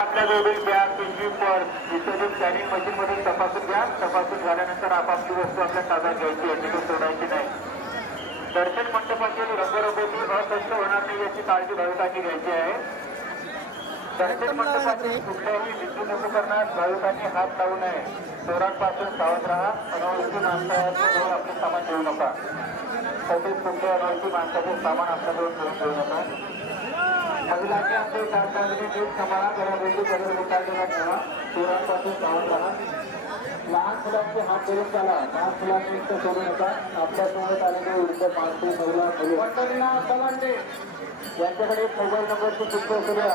आपल्या जवळील बॅग पिशवी पर्स इत्यादी स्कॅनिंग मशीन तपासून घ्या. तपासून झाल्यानंतर आपापली वस्तू आपल्या ताब्यात घ्यायची आहे तिथे सोडायची नाही. दर्शन मंडपातील रंगरंगोटी अस्वच्छ होणार नाही याची काळजी भाविकांनी घ्यायची आहे. दर्शन मंडपातील कुठल्याही विद्युत उपकरणात भाविकांनी हात लावू नये. चोरांपासून सावध राहा. अनोळखी माणसाजवळ आपले सामान ठेवू नका. तसेच कुठल्या अनोळखी माणसाचे सामान आपल्याजवळ ठेवून ठेवू नका. महिलांनी आपले कारखान्याने नीट सांभाळा घराबंदी करून मुकादमा ठेवा चोरांपासून सावध राहा लहान मुलांचे हात धरून चाला लहान मुलांनी इतकं सोडू नका आपल्या आलेले वृद्ध माणसे महिला मुले मंडळींना यांच्याकडे मोबाईल नंबरची चित्र करूया